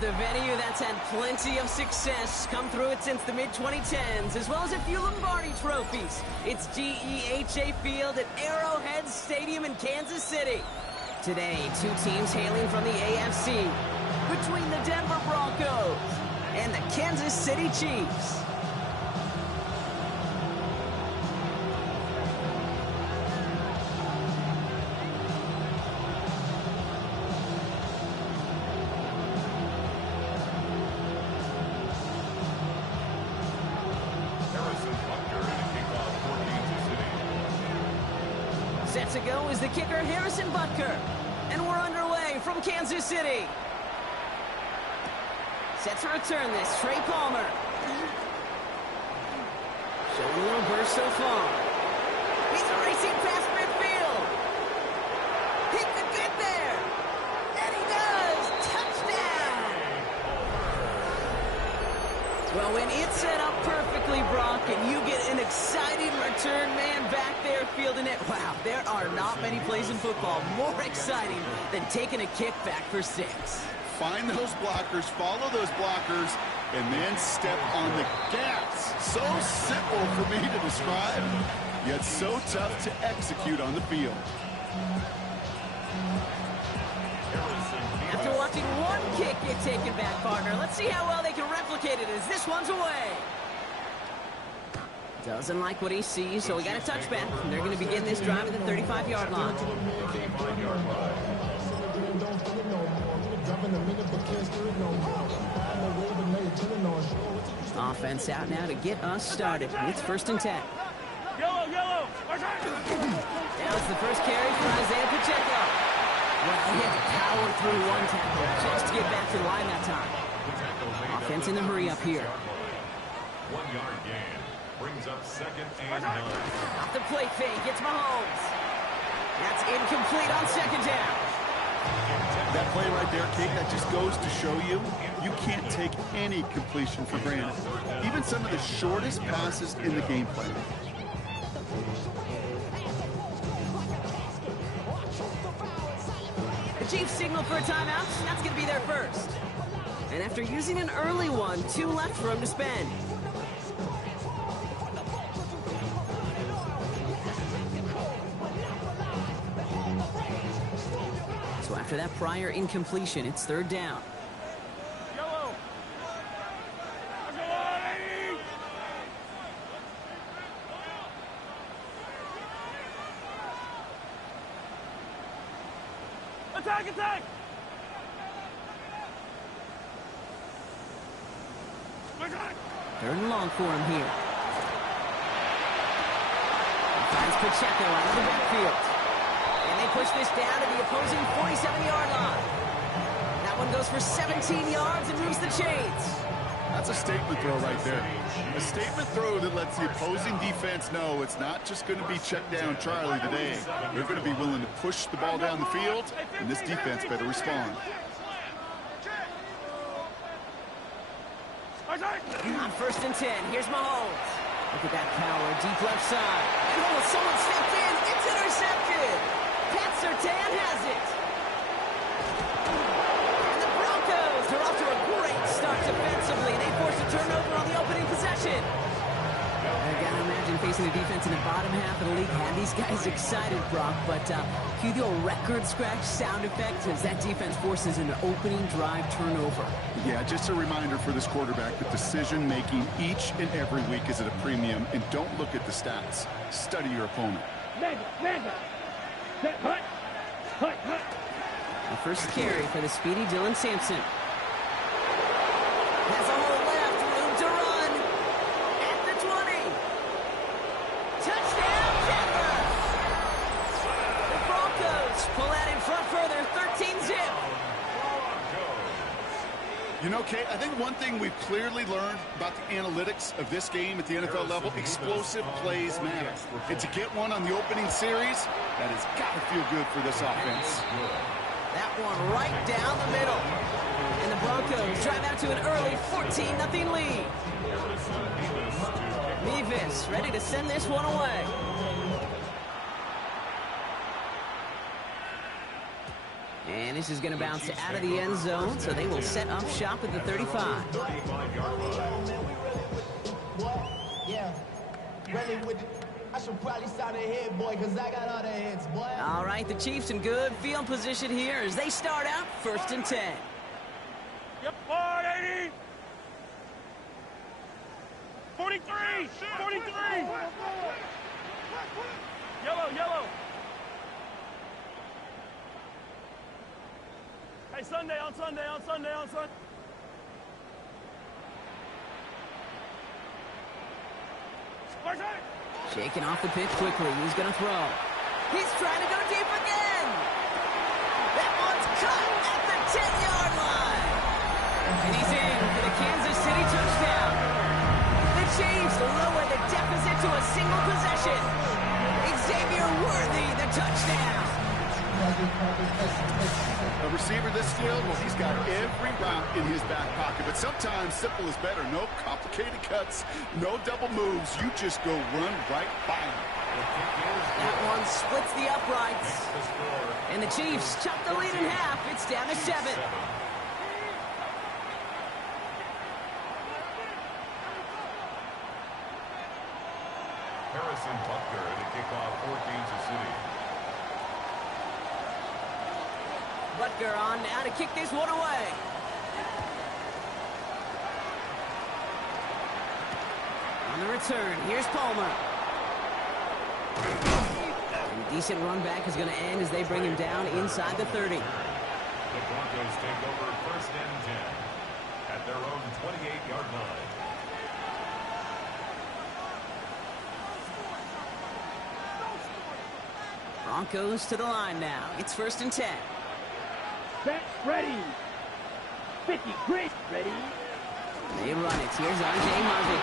the venue that's had plenty of success come through it since the mid-2010s, as well as a few Lombardi trophies. It's GEHA Field at Arrowhead Stadium in Kansas City. Today, two teams hailing from the AFC, between the Denver Broncos and the Kansas City Chiefs. Set to go is the kicker, Harrison Butker. And we're underway from Kansas City. Set to return this, Trey Palmer. Showing a little burst so far. He's racing past midfield. He could get there. And he does. Touchdown. Well, when it's set up perfectly, Brock, and you get an exciting return man back there fielding it, wow, there are not many plays in football more exciting than taking a kick back for 6. Find those blockers, follow those blockers, and then step on the gas. So simple for me to describe, yet so tough to execute on the field. After watching one kick get taken back, partner, let's see how well they can replicate it as this one's away. Doesn't like what he sees, so we got a touchback. They're going to begin this drive at the 35-yard line. Offense out now to get us started. It's 1st and 10. Yellow! That was the first carry for Isaiah Pacheco. Well, he had to power through one tackle just to get back to the line that time. Offense in the hurry up here. 1-yard gain. Brings up 2nd and 9. Off the play fake, gets Mahomes. That's incomplete on 2nd down. That play right there, Kate, that just goes to show you, you can't take any completion for granted. Even some of the shortest passes in the gameplay. The Chiefs signal for a timeout, and that's going to be their first. And after using an early one, 2 left for him to spend. So after that prior incompletion, it's 3rd down. Yellow! Attack! 3rd and long for him here. He finds Pacheco out of the backfield. And they push this down to the opposing 47-yard line. That one goes for 17 yards and moves the chains. That's a statement throw right there. A statement throw that lets the opposing defense know it's not just going to be check down Charlie today. They're going to be willing to push the ball down the field, and this defense better respond. On 1st and 10, here's Mahomes. Look at that power, deep left side. Oh, someone stepped in. It's intercepted. Pat Surtain has it. And the Broncos are off to a great start defensively. They force a turnover on the opening possession. I gotta imagine facing a defense in the bottom half of the league had these guys excited, Brock. But can you do a record scratch sound effect as that defense forces an opening drive turnover? Yeah, just a reminder for this quarterback that decision-making each and every week is at a premium, and don't look at the stats. Study your opponent. The first carry for the speedy Dylan Sampson. Has a hole left, room to run. At the 20. Touchdown, Denver! The Broncos pull that in front further, 13-zip. You know, Kate, I think one thing we've clearly learned about the analytics of this game at the NFL level, explosive plays matter. And to get one on the opening series, that has got to feel good for this offense. That one right down the middle. And the Broncos drive out to an early 14-0 lead. Mevis ready to send this one away. And this is going to bounce out of the end zone, so they will set up shop at the 35. 35-yard line. Yeah, really with the, I should probably sign a head, boy, because I got all the heads, boy. All right, the Chiefs in good field position here as they start out 1st and 10. Yep, 480. 43. 43. Yellow. Hey, Sunday. Shaking off the pitch quickly. He's going to throw. He's trying to go deep again. That one's caught at the 10-yard line. And he's in for the Kansas City touchdown. The Chiefs lower the deficit to a single possession. Xavier Worthy, the touchdown. A receiver this skilled, well, he's got every route in his back pocket. But sometimes simple is better. No complicated cuts, no double moves. You just go run right by him. That one splits the uprights. And the Chiefs chop the lead in half. It's down to 7. Harrison Butker to kick off for Kansas City. Butker on now to kick this one away. On the return, here's Palmer. A decent run back is going to end as they bring him down inside the 30. The Broncos take over 1st and 10 at their own 28-yard line. Broncos to the line now. It's 1st and 10. Set, ready. 50, great, ready. They run it. Here's R.J. Marvin.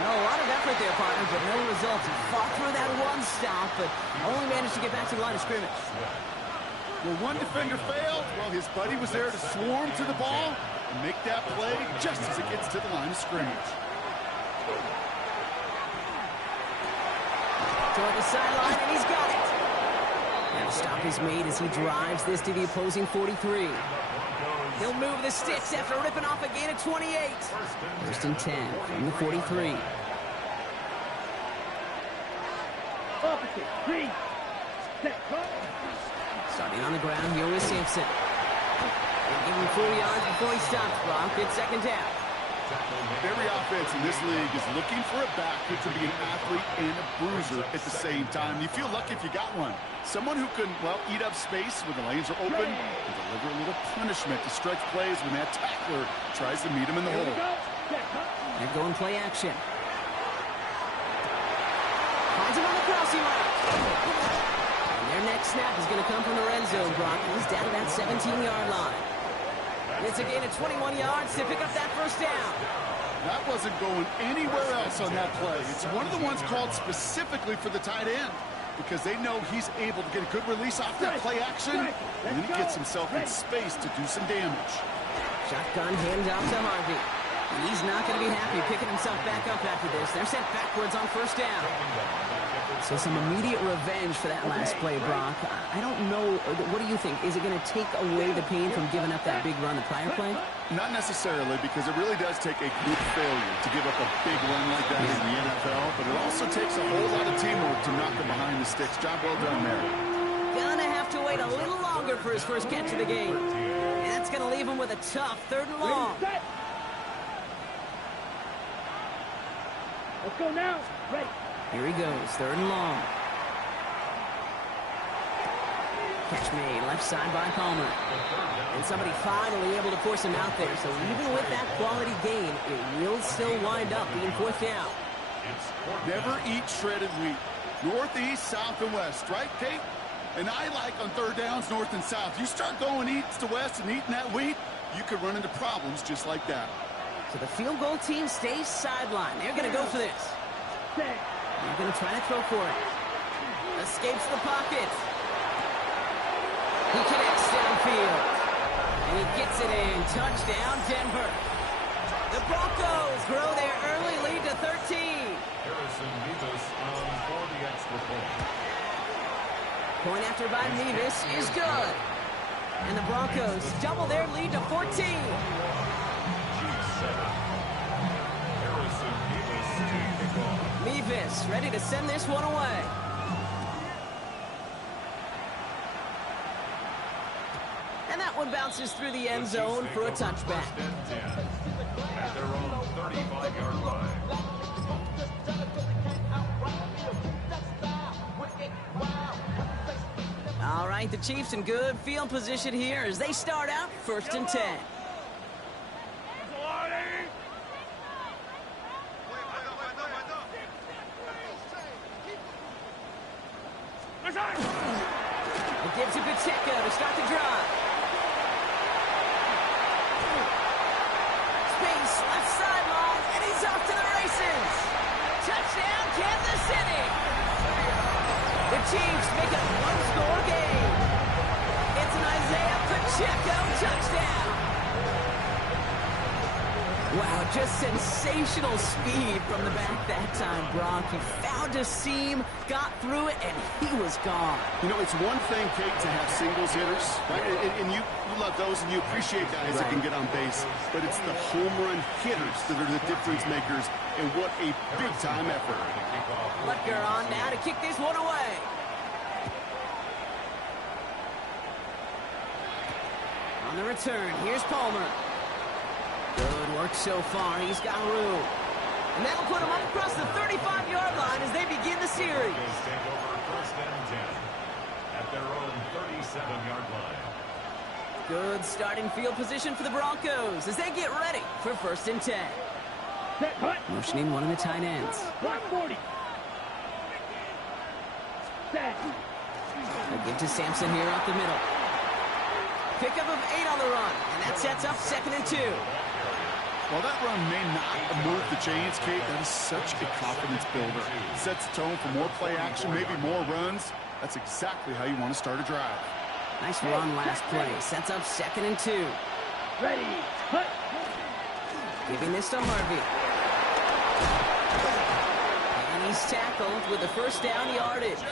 No, a lot of effort there, partner, but no results. He fought through that one stop, but only managed to get back to the line of scrimmage. Well, one defender failed. Well, his buddy was there to swarm to the ball and make that play just as it gets to the line of scrimmage. Toward the sideline, and he's got it. Now stop is made as he drives this to the opposing 43. He'll move the sticks after ripping off a gain of 28. 1st and 10 from the 43. Opposite, 3. Set, cut. Starting on the ground here with Sampson. They give him 4 yards before he stops, Brock. It's 2nd down. Every offense in this league is looking for a back who can be an athlete and a bruiser at the same time. You feel lucky if you got one. Someone who can, well, eat up space when the lanes are open and deliver a little punishment to stretch plays when that tackler tries to meet him in the hole. They're going play action. Finds him on the crossing route. And their next snap is going to come from the red zone, Brock. He's down to that 17-yard line. It's a gain of 21 yards to pick up that 1st down. That wasn't going anywhere else on that play. It's one of the ones called specifically for the tight end because they know he's able to get a good release off that play action, and then he gets himself in space to do some damage. Shotgun handoff to Harvey. He's not going to be happy picking himself back up after this. They're sent backwards on 1st down. So some immediate revenge for that last play, Brock. I don't know. What do you think? Is it going to take away the pain from giving up that big run the prior play? Not necessarily, because it really does take a group failure to give up a big run like that in the NFL, but it also takes a whole lot of teamwork to knock him behind the sticks. Job well done there. Gonna have to wait a little longer for his first catch of the game. And that's going to leave him with a tough 3rd and long. Let's go now. Ready. Here he goes, 3rd and long. Catch made, left side by Palmer. And somebody finally able to force him out there. So even with that quality gain, it will still wind up being 4th down. Never eat shredded wheat. Northeast, south, and west, right, Kate? And I like on 3rd downs, north and south. You start going east to west and eating that wheat, you could run into problems just like that. So the field goal team stays sidelined. They're going to go for this. They're going to try to throw for it. Escapes the pocket. He connects downfield. And he gets it in. Touchdown, Denver. The Broncos grow their early lead to 13. Harrison Mevis for the extra point. Point after by Mevis is good. And the Broncos double their lead to 14. Chiefs 7. Harrison Davis to kick off. Mevis ready to send this one away. And that one bounces through the end zone for a touchback. First and 10 at their own 35-yard line. All right, the Chiefs in good field position here as they start out 1st and 10. It gives to Pacheco to start the drive. Space, left sideline, and he's off to the races. Touchdown, Kansas City. The Chiefs make it a one-score game. It's an Isaiah Pacheco touchdown. Wow, just sensational speed from the back that time, Brock. He found a seam, got through it, and he was gone. You know, it's one thing, Kate, to have singles hitters, right? And you love those, and you appreciate guys that can get on base. But it's the home run hitters that are the difference makers, and what a big-time effort. Butker on now to kick this one away. On the return, here's Palmer. Good work so far. He's got room. And that'll put him up across the 35-yard line as they begin the series. Broncos take over 1st and 10 at their own 37-yard line. Good starting field position for the Broncos as they get ready for 1st and 10. Set, cut. Motioning one of the tight ends. Block 40. Set. They'll give to Sampson here up the middle. Pickup of 8 on the run, and that sets up 2nd and 2. While that run may not move the chains, Kate, that is such a confidence builder. It sets the tone for more play action, maybe more runs. That's exactly how you want to start a drive. Nice run last play. Sets up 2nd and 2. Ready. Cut. Giving this to Harvey. And he's tackled with a 1st down yardage.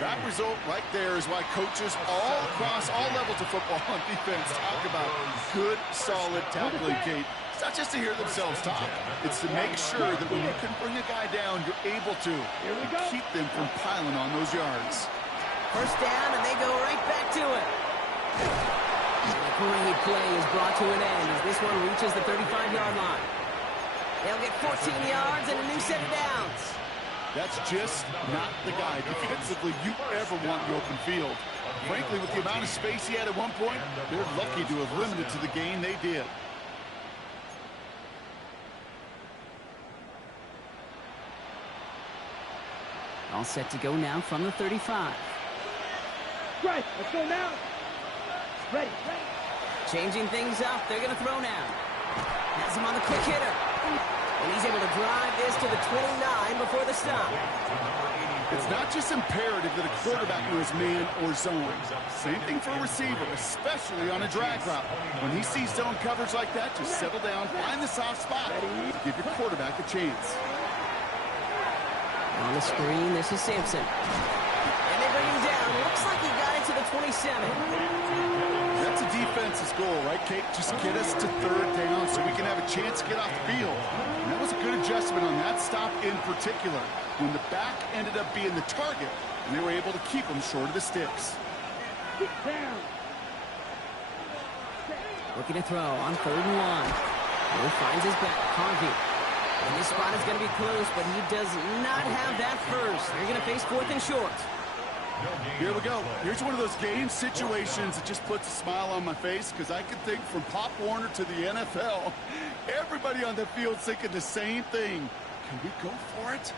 That result right there is why coaches all across all levels of football on defense talk about good, solid tackling, Kate. It's not just to hear themselves talk. It's to make sure that when you can bring a guy down, you're able to and keep them from piling on those yards. 1st down, and they go right back to it. And a great play is brought to an end as this one reaches the 35-yard line. They'll get 14 yards and a new set of downs. That's just not the guy defensively you ever want in the open field. Frankly, with the amount of space he had at one point, they're lucky to have limited to the gain they did. All set to go now from the 35. Right. Let's go now. Ready. Ready. Changing things up. They're going to throw now. Has him on the quick hitter. And he's able to drive this to the 29 before the stop. It's not just imperative that a quarterback knows man or zone. Same thing for a receiver, especially on a drag route. When he sees zone coverage like that, just settle down, find the soft spot, give your quarterback a chance. On the screen, this is Sampson. And they bring him down. Looks like he got it to the 27. That's a defense's goal, right, Kate? Just get us to 3rd down so we can have a chance to get off the field. And that was a good adjustment on that stop in particular, when the back ended up being the target, and they were able to keep him short of the sticks. Get down. Looking to throw on 3rd and 1. Will finds his back. Harvey. And this spot is going to be close, but he does not have that first. They're going to face 4th and short. Here we go. Here's one of those game situations that just puts a smile on my face because I can think from Pop Warner to the NFL. Everybody on the field's thinking the same thing. Can we go for it?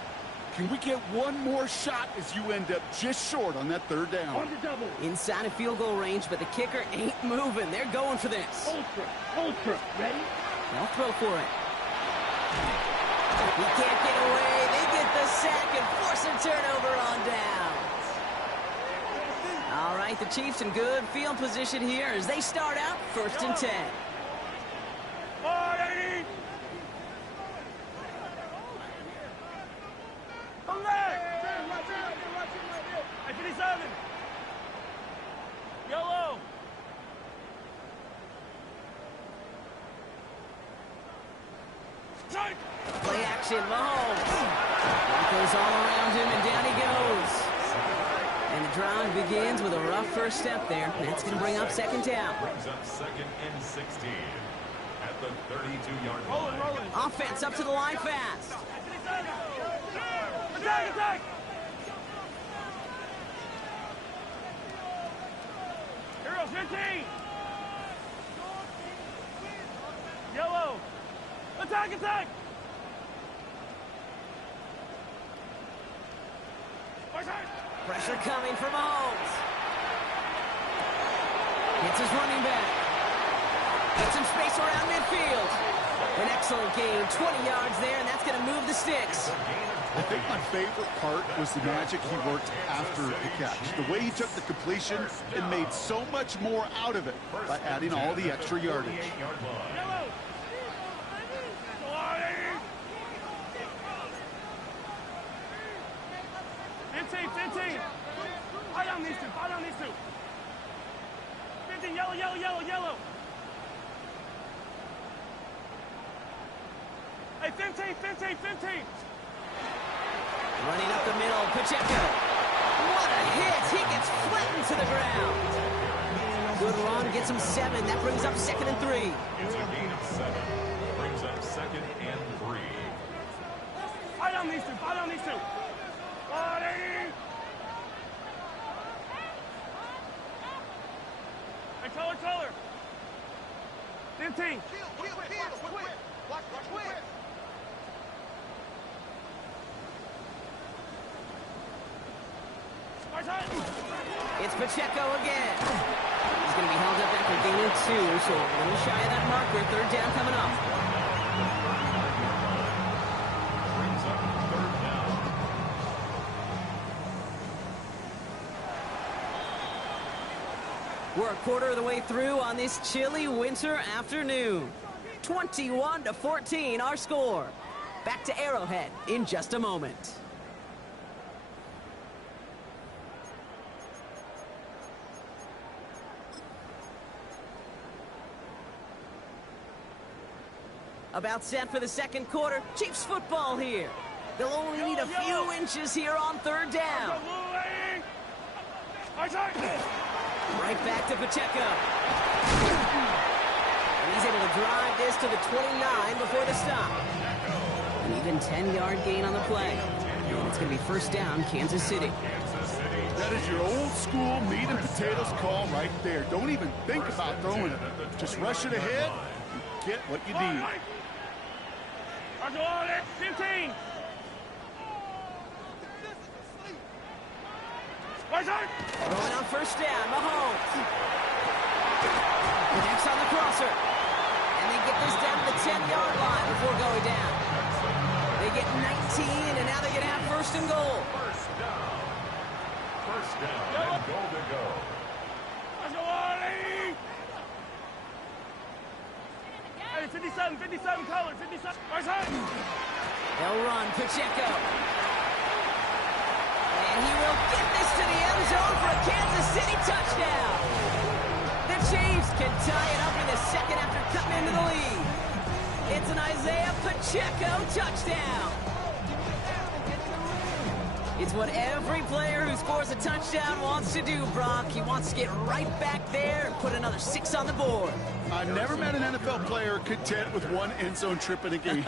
Can we get one more shot as you end up just short on that 3rd down? On the double. Inside of field goal range, but the kicker ain't moving. They're going for this. Ultra. Ready? They'll throw for it. He can't get away. They get the sack and force a turnover on downs. All right, the Chiefs in good field position here as they start out 1st and 10. Yellow. Play action, Mahomes. Broncos all around him, and down he goes. And the drive begins with a rough first step there. That's going to bring up second down. Brings up second and 16 at the 32-yard line. Offense up to the line fast. Attack! Heroes, 15! Yellow! Attack! Pressure coming from Mahomes. Gets his running back. Gets some space around midfield. An excellent gain, 20 yards there, and that's going to move the sticks. I think my favorite part was the magic he worked after the catch. The way he took the completion and made so much more out of it by adding all the extra yardage. Yellow! 15! Fight on these two! 15, yellow! Hey, 15! Running up the middle, Pacheco. What a hit! He gets flattened to the ground. Good run, gets him 7. That brings up second and 3. It's a gain of 7. Brings up second and 3. Fight on these two! Body! Hey, color! 15! It's Pacheco again. He's going to be held up after gaining 2, so a little shy of that marker. Third down coming up. Brings up third down. We're a quarter of the way through on this chilly winter afternoon. 21-14, our score. Back to Arrowhead in just a moment. About set for the second quarter. Chiefs football here. They'll only need a few inches here on third down. Right back to Pacheco. And he's able to drive this to the 29 before the stop. An even 10-yard gain on the play. And it's going to be first down, Kansas City. That is your old school meat and potatoes call right there. Don't even think about throwing it. Just rush it ahead and get what you need. 15! Going on first down, Mahomes. Connects on the crosser. And they get this down to the 10-yard line before going down. They get 19, and now they can have first and goal. First down and goal to go. Hey, 57, color, 57. They'll run, Pacheco. And he will get this to the end zone for a Kansas City touchdown. The Chiefs can tie it up in the second after cutting into the lead. It's an Isaiah Pacheco touchdown. It's what every player who scores a touchdown wants to do, Brock. He wants to get right back there and put another 6 on the board. I've never met an NFL player content with one end zone trip in a game.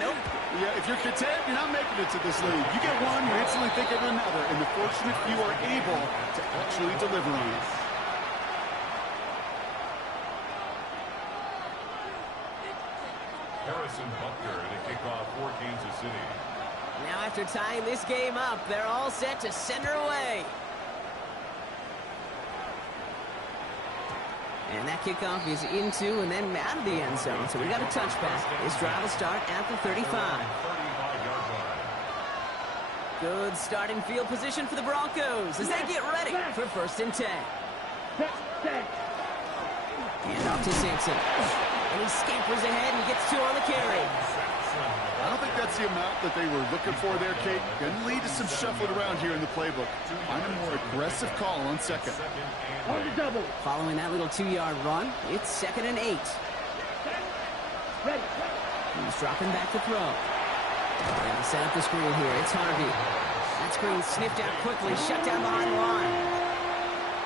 Nope. Yeah, if you're content, you're not making it to this league. You get one, you instantly think of another, and the fortunate few are able to actually deliver on it. Harrison Butker to kick off for Kansas City. Now after tying this game up, they're all set to send her away. And that kickoff is into and then out of the end zone. So we got a touchback. This drive will start at the 35. 35-yard line. Good starting field position for the Broncos as they get ready for first and 10. And off to Simpson. And he scampers ahead and gets 2 on the carry. I don't think that's the amount that they were looking for there, Kate. Going to lead to some shuffling around here in the playbook. Find a more aggressive call on second. On the double. Following that little 2-yard run, it's second and 8. Ready. He's dropping back to throw. And set up the screen here. It's Harvey. That screen sniffed out quickly, shut down behind the line.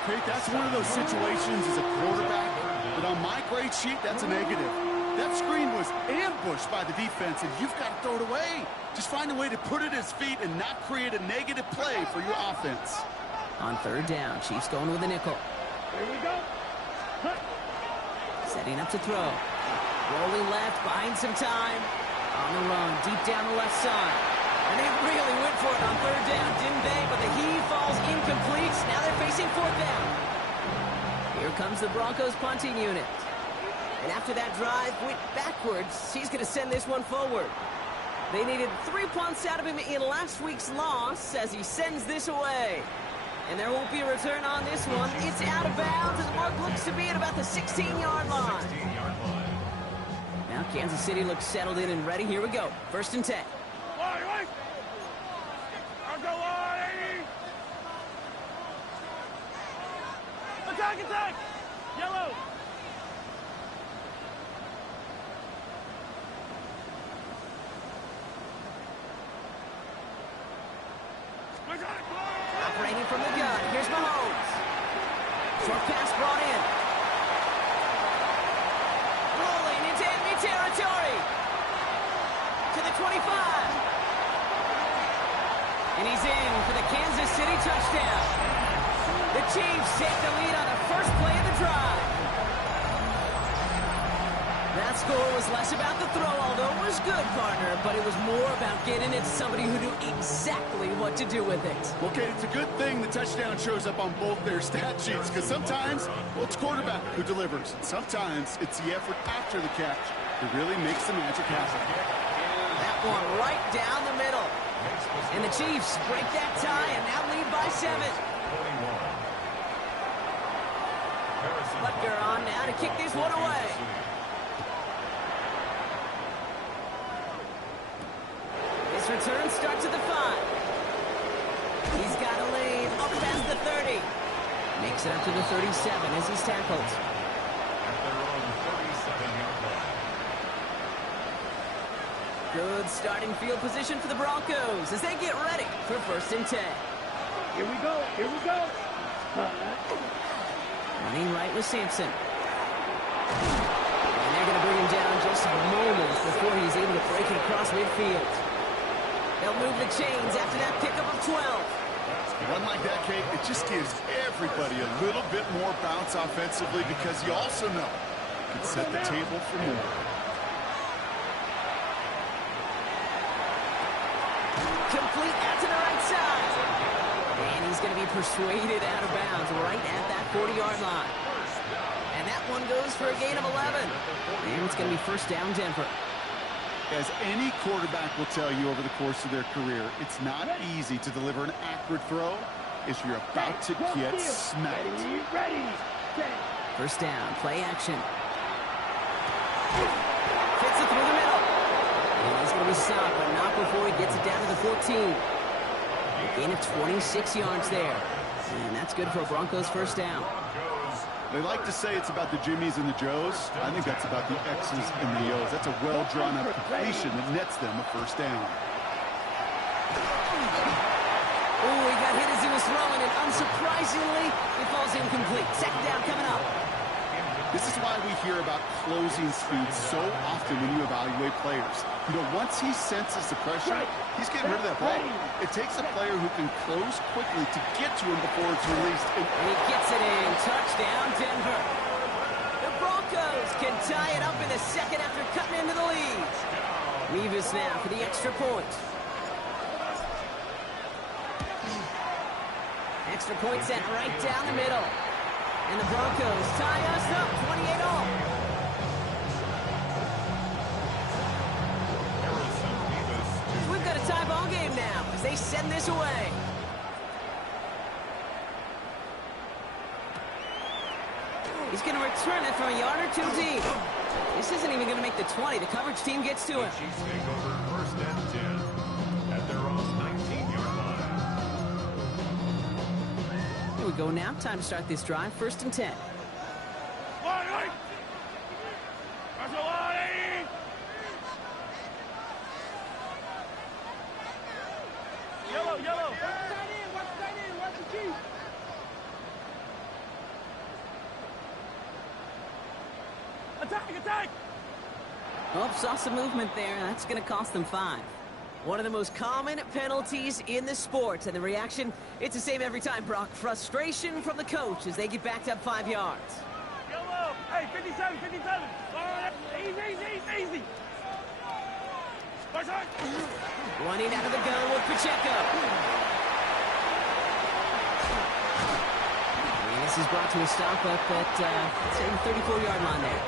Kate, that's one of those situations as a quarterback that on my grade sheet, that's a negative. That screen was ambushed by the defense, and you've got to throw it away. Just find a way to put it at his feet and not create a negative play for your offense. On third down, Chiefs going with a nickel. Here we go. Setting up to throw. Rolling left, buying some time. On the run, deep down the left side. And they really went for it on third down, didn't they? But the heave falls incomplete. Now they're facing fourth down. Here comes the Broncos punting unit. And after that drive went backwards, he's going to send this one forward. They needed 3 punts out of him in last week's loss as he sends this away. And there won't be a return on this one. It's out of bounds, and the mark looks to be at about the 16-yard line. Now Kansas City looks settled in and ready. Here we go. 1st and 10. Wide. I'll go wide. Attack. Yellow. Operating from the gun. Here's Mahomes. Short pass brought in. Rolling into enemy territory. To the 25. And he's in for the Kansas City touchdown. The Chiefs take the lead on the first play of the drive. That score was less about the throw, although it was good, partner, but it was more about getting it to somebody who knew exactly what to do with it. Okay, it's a good thing the touchdown shows up on both their stat sheets, because sometimes, well, it's quarterback who delivers. And sometimes it's the effort after the catch that really makes the magic happen. That one right down the middle. And the Chiefs break that tie and now lead by 7. Butker on now to kick this one away. His return starts at the 5. He's got a lead up past the 30. Makes it up to the 37 as he's tackled. At their own 37-yard line. Good starting field position for the Broncos as they get ready for 1st and 10. Here we go. Running right with Sampson. And they're going to bring him down just moments before he's able to break it across midfield. They'll move the chains after that pickup of 12. One like that, Kate, it just gives everybody a little bit more bounce offensively because you also know it can set the table for more. Complete out to the right side. And he's going to be persuaded out of bounds right at that 40-yard line. And that one goes for a gain of 11. And it's going to be 1st down Denver. As any quarterback will tell you over the course of their career, it's not easy to deliver an accurate throw as you're about to get smacked. Ready. 1st down, play action. Fits it through the middle. And he's going to be stopped, but not before he gets it down to the 14. A gain of 26 yards there. And that's good for a Broncos 1st down. They like to say it's about the Jimmies and the Joes. I think that's about the X's and the O's. That's a well-drawn-up completion that nets them a 1st down. Oh, he got hit as he was throwing, and unsurprisingly, it falls incomplete. 2nd down coming up. This is why we hear about closing speed so often when you evaluate players. You know, once he senses the pressure, he's getting rid of that ball. It takes a player who can close quickly to get to him before it's released. And he gets it in. Touchdown, Denver. The Broncos can tie it up in the 2nd after cutting into the lead. Revis now for the extra point. Extra point set right down the middle. And the Broncos tie us up 28-all. So we've got a tie ball game now as they send this away. He's going to return it from a yard or 2 deep. This isn't even going to make the 20. The coverage team gets to him. Chiefs take over 1st and 10 at their own 19-yard line. Here we go now. Time to start this drive. 1st and 10. Oh, saw some movement there. That's going to cost them 5. One of the most common penalties in the sport, and the reaction, it's the same every time, Brock. Frustration from the coach as they get backed up 5 yards. Yellow. Hey, 57, 57. Easy. Running out of the gun with Pacheco. And this is brought to a stop up at, say, the 34-yard line there.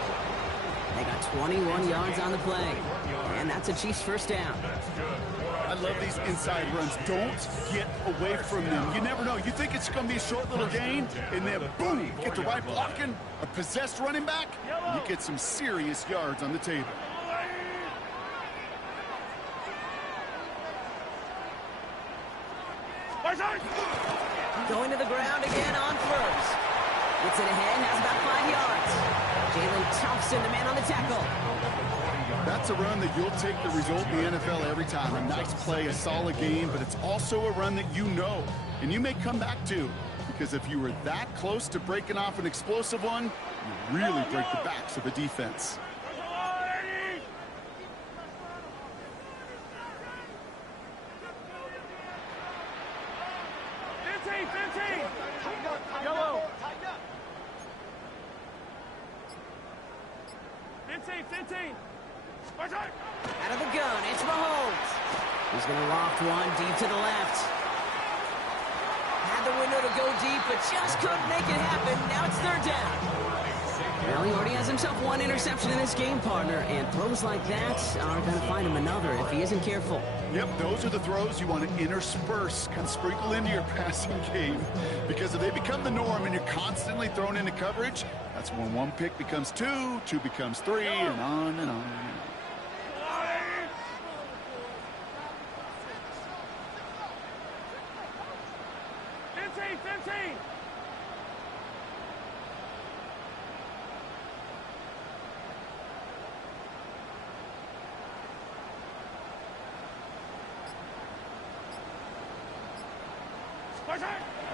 They got 21 yards on the play. And that's a Chiefs first down. I love these inside runs. Don't get away from them. You never know. You think it's going to be a short little gain, and then boom, get the right blocking, a possessed running back, and you get some serious yards on the table. Going to the ground again on first. Gets it ahead, has about 5 yards. Jalen Thompson, the man on the tackle. That's a run that you'll take the result in the NFL every time. A nice play, a solid game, but it's also a run that you know, and you may come back to, because if you were that close to breaking off an explosive one, you really break the backs of a defense. Yellow. 15. Out of the gun, it's Mahomes. He's going to loft one deep to the left. Had the window to go deep, but just couldn't make it happen. Now it's third down. Well, he already has himself 1 interception in this game, partner, and throws like that are going to find him another if he isn't careful. Yep, those are the throws you want to intersperse, kind of sprinkle into your passing game, because if they become the norm and you're constantly thrown into coverage, that's when 1 pick becomes 2, 2 becomes 3, and on and on and on.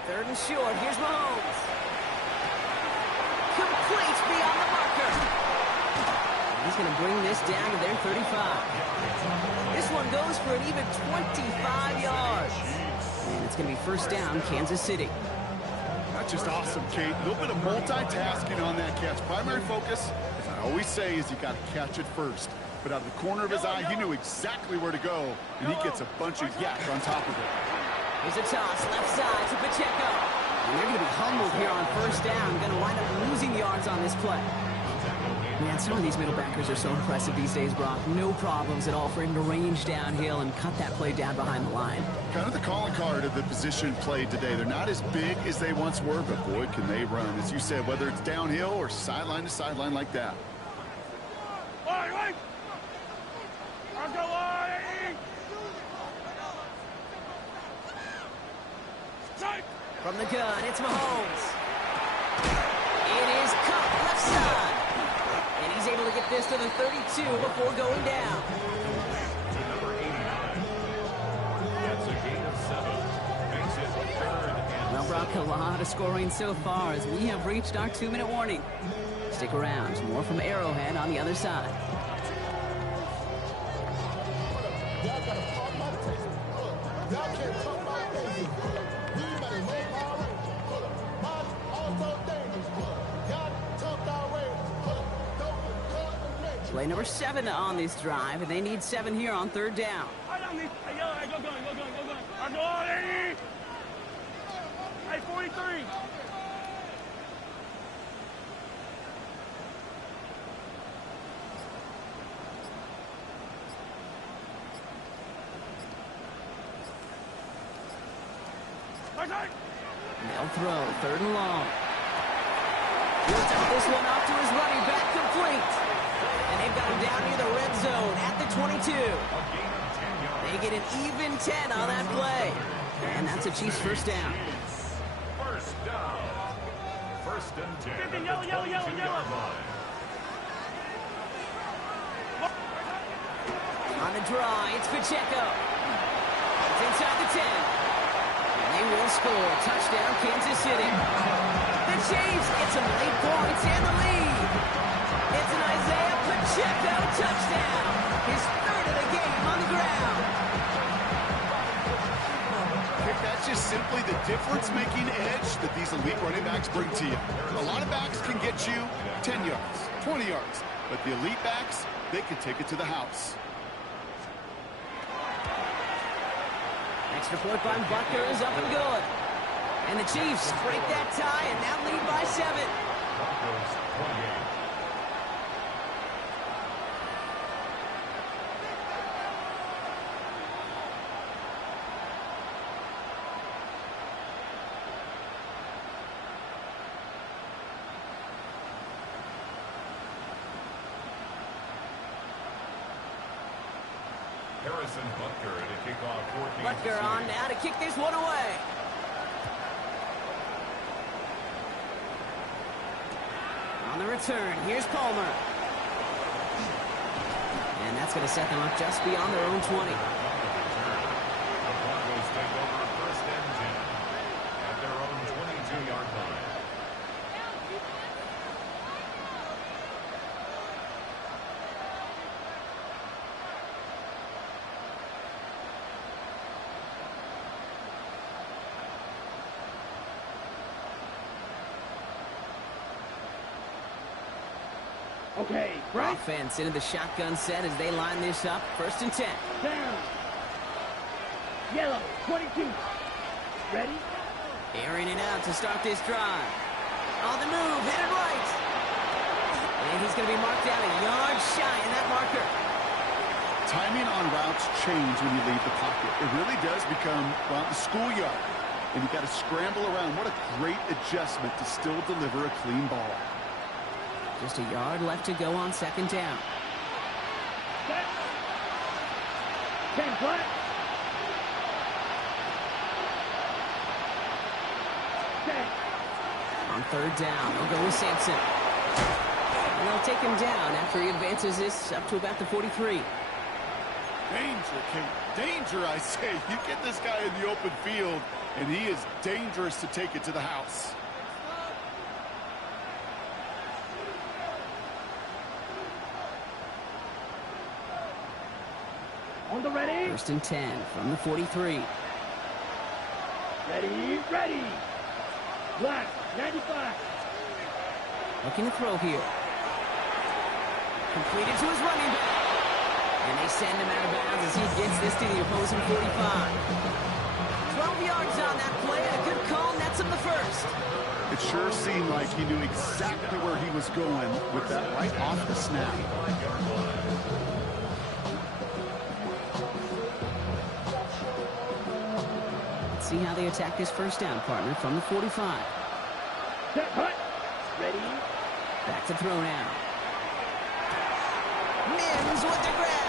Third and short. Here's Mahomes. Complete beyond the marker. He's going to bring this down to their 35. This one goes for an even 25 yards. And it's going to be first down, Kansas City. That's just awesome, Kate. A little bit of multitasking on that catch. Primary focus, as I always say, is you got to catch it first. But out of the corner of his eye, he knew exactly where to go, and he gets a bunch of yak on top of it. Here's a toss, left side to Pacheco. And they're going to be humbled here on first down. Going to wind up losing yards on this play. Man, some of these middle backers are so impressive these days, Brock. No problems at all for him to range downhill and cut that play down behind the line. Kind of the calling card of the position played today. They're not as big as they once were, but boy, can they run. As you said, whether it's downhill or sideline to sideline like that. Wait. I'll go on. From the gun, it's Mahomes. It is cut left side. And he's able to get this to the 32 before going down. To number 89. That's a gain of 7. Makes it third and Well, Brock, a lot of scoring so far as we have reached our 2-minute warning. Stick around. More from Arrowhead on the other side. Play number 7 on this drive, and they need 7 here on third down. I don't need. Hey, go going. I'll go on, 80. Hey, 43. They'll throw, third and long. He'll dump this one off to his running back, complete. And they've got him down near the red zone at the 22. They get an even 10 on that play. And that's a Chiefs first down. first down. First and 10. Yellow. On the draw, it's Pacheco. It's inside the 10. And they will score. Touchdown, Kansas City. The Chiefs get some late points and the lead. It's an Isaiah Pacheco, touchdown. His third of the game on the ground. That's just simply the difference-making edge that these elite running backs bring to you. A lot of backs can get you 10 yards, 20 yards, but the elite backs, they can take it to the house. Extra point by Butker is up and good. And the Chiefs break that tie and now lead by 7. Broncos 28. Harrison Butker to kick off 14. Butker on now to kick this one away. On the return, here's Palmer. And that's going to set them up just beyond their own 20. The Broncos take over first and 10 at their own 22-yard line. Okay, right. Offense into the shotgun set as they line this up. First and 10. Down. Yellow, 22. Ready? Airing it out to start this drive. On the move, headed right. And he's going to be marked down a yard shy in that marker. Timing on routes change when you leave the pocket. It really does become, well, the schoolyard. And you got to scramble around. What a great adjustment to still deliver a clean ball. Just a yard left to go on second down. Set. 10 flat. Set. On third down, they'll go with Sampson. And they'll take him down after he advances this up to about the 43. Danger, Kate. Danger, I say. You get this guy in the open field, and he is dangerous to take it to the house. On the ready. First and 10 from the 43. Ready, ready. Black, 95. Looking to throw here. Completed to his running back. And they send him out of bounds as he gets this to the opposing 45. 12 yards on that play, and a good call nets him the first. It sure seemed like he knew exactly where he was going with that right off the snap. Let's see how they attack this first down, partner, from the 45. Set, cut. Ready. Back to throw now. Mims with the grab.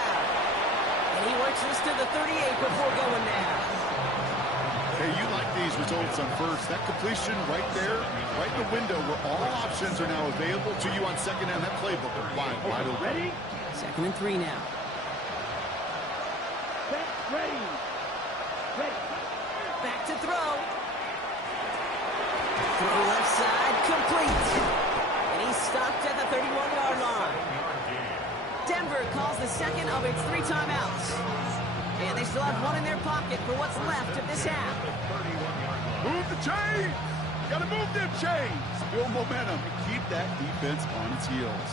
And he works this to the 38 before going down. Hey, you like these results on first. That completion right there, right in the window where all options are now available to you on second down. That playbook wide open. Ready. Second and 3 now. Set, ready. Ready. Back to throw. Throw left side, complete. And he's stopped at the 31-yard line. Denver calls the second of its 3 timeouts. And they still have one in their pocket for what's left of this half. Move the chains! Gotta move them chains! Build momentum and keep that defense on its heels.